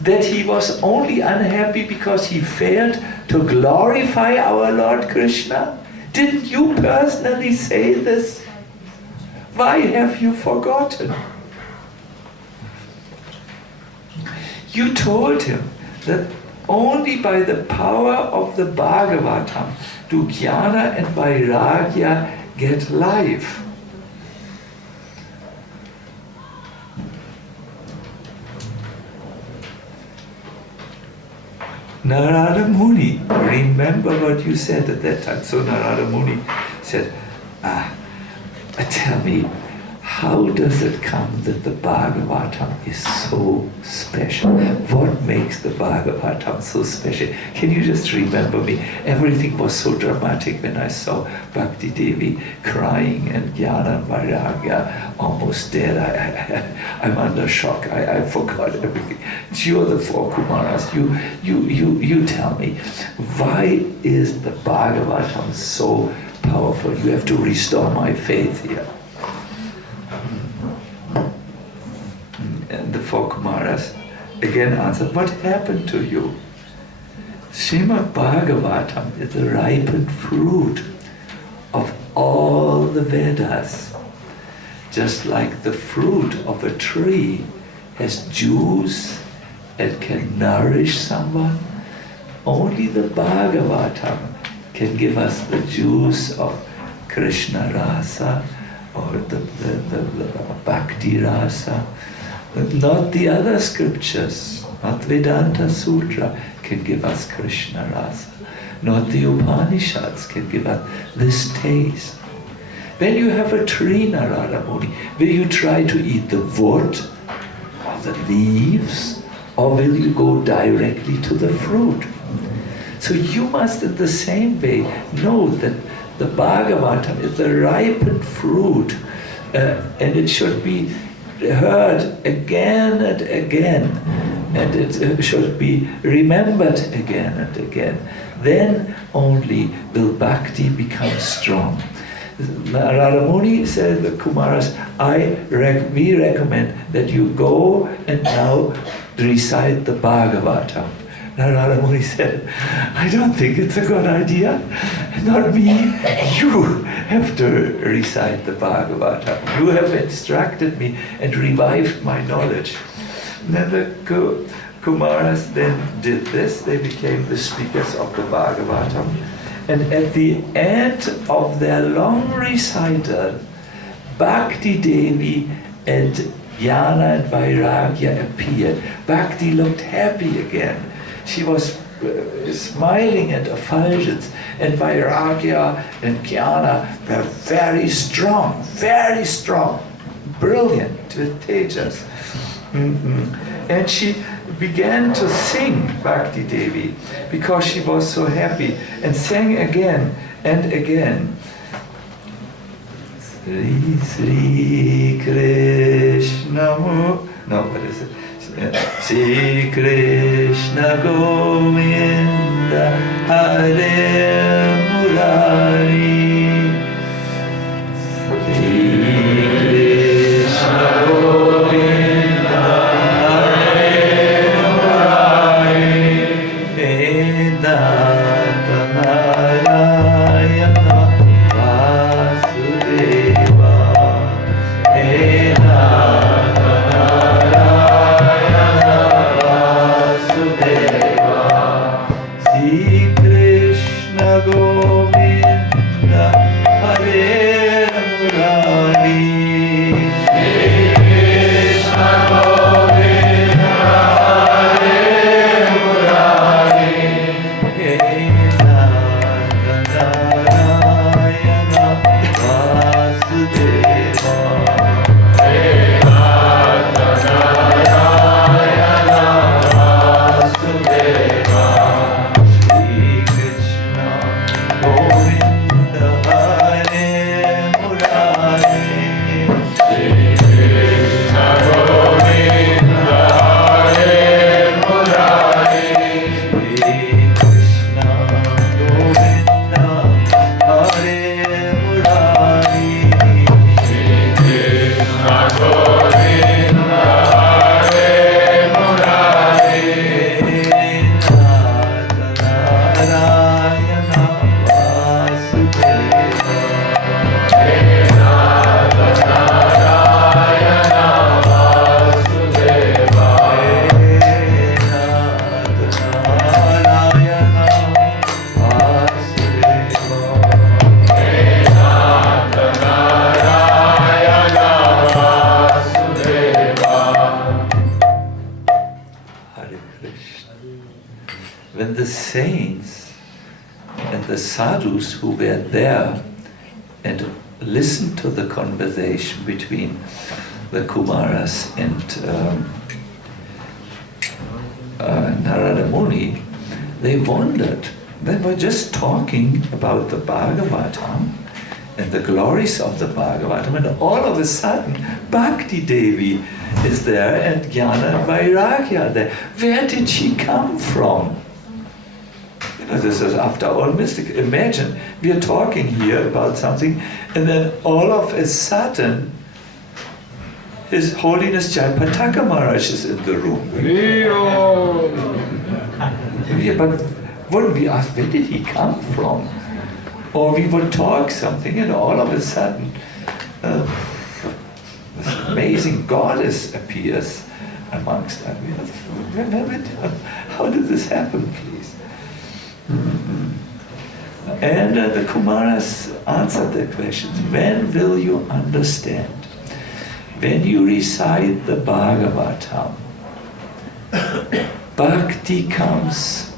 that he was only unhappy because he failed to glorify our Lord Krishna? Didn't you personally say this? Why have you forgotten? You told him that only by the power of the Bhagavatam do jnana and vairagya get life. Narada Muni, remember what you said at that time. So Narada Muni said, tell me, how does it come that the Bhagavatam is so special? What makes the Bhagavatam so special? Can you just remember me? Everything was so dramatic when I saw Bhakti Devi crying and Jnana and Vairagya almost dead. I'm under shock. I forgot everything. You're the four Kumaras. You tell me, why is the Bhagavatam so powerful? You have to restore my faith here. And the four Kumaras again answered, what happened to you? Srimad Bhagavatam is the ripened fruit of all the Vedas. Just like the fruit of a tree has juice and can nourish someone, only the Bhagavatam can give us the juice of Krishna Rasa, or the Bhakti Rasa. Not the other scriptures, not Vedanta Sutra can give us Krishna Rasa. Not the Upanishads can give us this taste. When you have a tree, Narada Muni, will you try to eat the wood or the leaves, or will you go directly to the fruit? So you must in the same way know that the Bhagavatam is the ripened fruit, and it should be heard again and again, and it should be remembered again and again. Then only will bhakti become strong. Narada Muni said, the Kumaras, we recommend that you go and now recite the Bhagavatam. Narada Muni said, I don't think it's a good idea. Not me. You have to recite the Bhagavatam. You have instructed me and revived my knowledge. And then the Kumaras then did this. They became the speakers of the Bhagavatam. And at the end of their long recital, Bhakti Devi and Jnana and Vairagya appeared. Bhakti looked happy again. She was smiling and effulgent, and Vairagya and Jnana were very strong, brilliant with tejas. And she began to sing, Bhakti Devi, because she was so happy, and sang again and again. Sri Sri Krishna, no, what is it? Sri Krishna Govinda Hare Murari. Sri Krishna Govinda Hare Murari. Vedanta Narayana Vasudeva. When the saints and the sadhus who were there and listened to the conversation between the Kumaras and Narada Muni, they wondered. They were just talking about the Bhagavatam and the glories of the Bhagavatam, and all of a sudden Bhakti Devi is there and Jnana and Vairagya there. Where did she come from? You know, this is after all mystic. Imagine, we are talking here about something, and then all of a sudden His Holiness Jayapataka Maharaj is in the room. Yeah, but wouldn't we ask, where did he come from? Or we would talk something, and all of a sudden this amazing goddess appears amongst us. How did this happen, please? And the Kumaras answered the questions. When will you understand? When you recite the Bhagavatam, Bhakti comes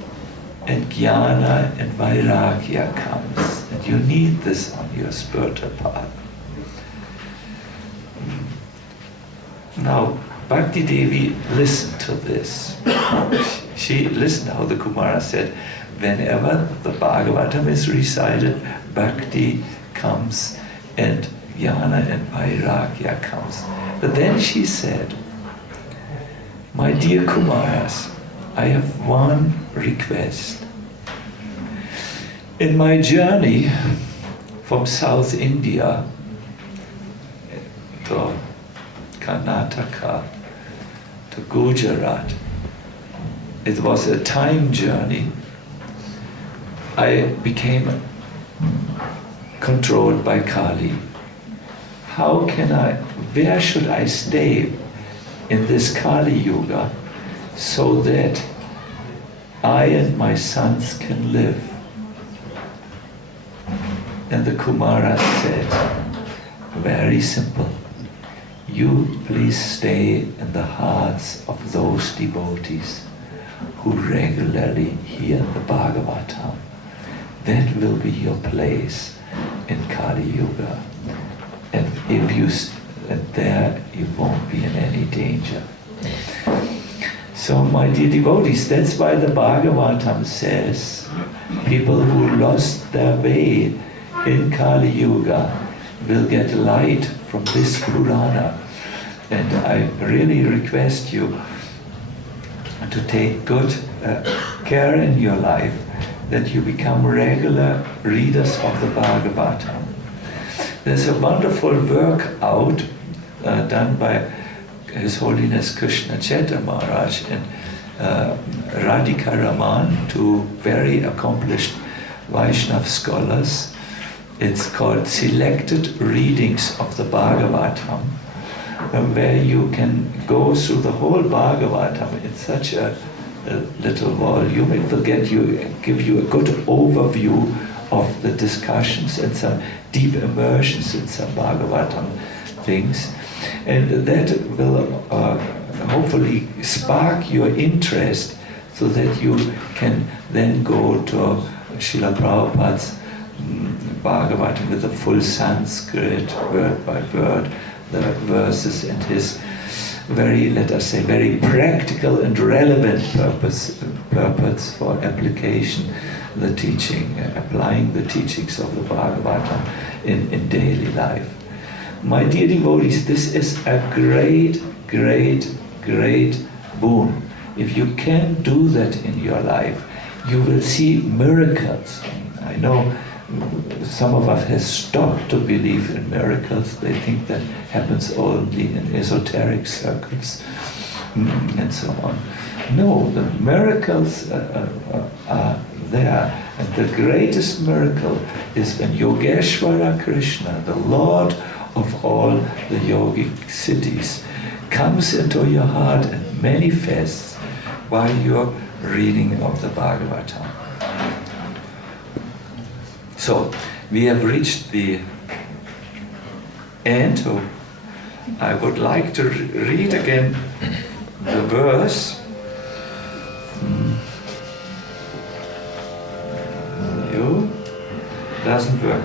and Jnana and Vairagya comes. And you need this on your spiritual path. Now, Bhakti Devi listened to this. She listened how the Kumara said, whenever the Bhagavatam is recited, Bhakti comes and Jnana and Vairagya comes. But then she said, my dear Kumaras, I have one request. In my journey from South India to Karnataka to Gujarat, it was a time journey. I became controlled by Kali. Where should I stay in this Kali Yuga so that I and my sons can live? And the Kumara said, very simple. You please stay in the hearts of those devotees who regularly hear the Bhagavatam. That will be your place in Kali Yuga. And there you won't be in any danger. So my dear devotees, that's why the Bhagavatam says people who lost their way in Kali Yuga will get light from this Purana. And I really request you to take good care in your life that you become regular readers of the Bhagavatam. There's a wonderful work out done by His Holiness Krishna Chaitanya Maharaj and Radhika Raman, two very accomplished Vaishnava scholars. It's called Selected Readings of the Bhagavatam, where you can go through the whole Bhagavatam in such a little volume. It will give you a good overview of the discussions and some deep immersions in some Bhagavatam things. And that will hopefully spark your interest so that you can then go to Srila Prabhupada's Bhagavatam with the full Sanskrit, word by word, the verses, and his very, let us say, very practical and relevant purpose for application, the teaching, applying the teachings of the Bhagavatam in daily life. My dear devotees, this is a great, great, great boon. If you can do that in your life, you will see miracles. I know some of us have stopped to believe in miracles. They think that happens only in esoteric circles and so on. No, the miracles are there. And the greatest miracle is when Yogeshwara Krishna, the Lord of all the yogic cities, comes into your heart and manifests while you're reading of the Bhagavatam. So, we have reached the end. So I would like to read again the verse. Doesn't work.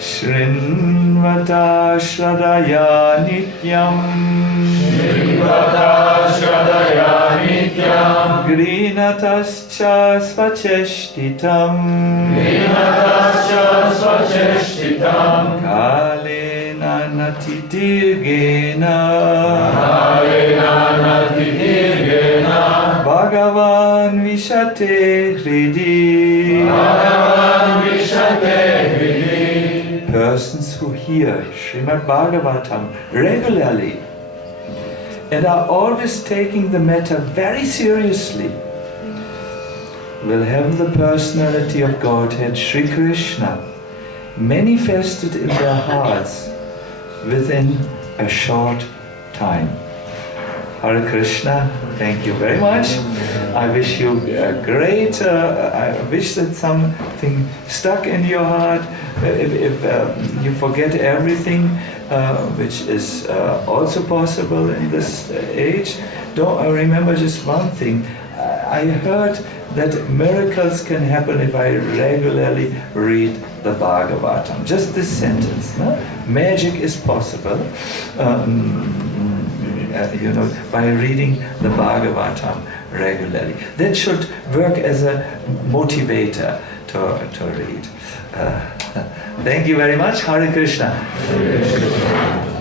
Shrinvata Shradaya Nityam Grinatascha Svacheshtitam Kalena Natidirgena Bhagavan Vishate Hridi. Persons who hear Srimad Bhagavatam regularly and are always taking the matter very seriously will have the personality of Godhead Sri Krishna manifested in their hearts within a short time. Hare Krishna, thank you very much. I wish you great. I wish that something stuck in your heart. If you forget everything, which is also possible in this age, don't remember just one thing. I heard that miracles can happen if I regularly read the Bhagavatam. Just this sentence. No? Magic is possible. By reading the Bhagavatam regularly. That should work as a motivator to read. Thank you very much. Hare Krishna.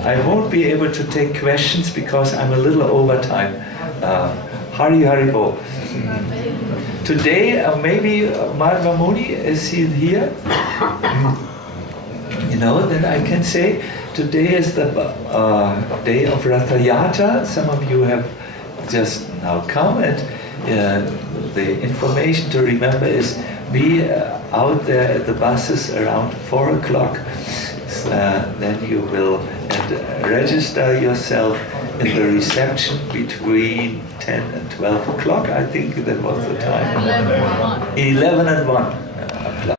I won't be able to take questions because I'm a little over time. Hari Hari Bo. Today, maybe Madhva Muni, is he here? Then I can say, today is the day of Ratha Yatra. Some of you have just now come, and the information to remember is be out there at the buses around 4 o'clock. Then you will register yourself in the reception between 10 and 12 o'clock. I think that was the time. 11 and 1.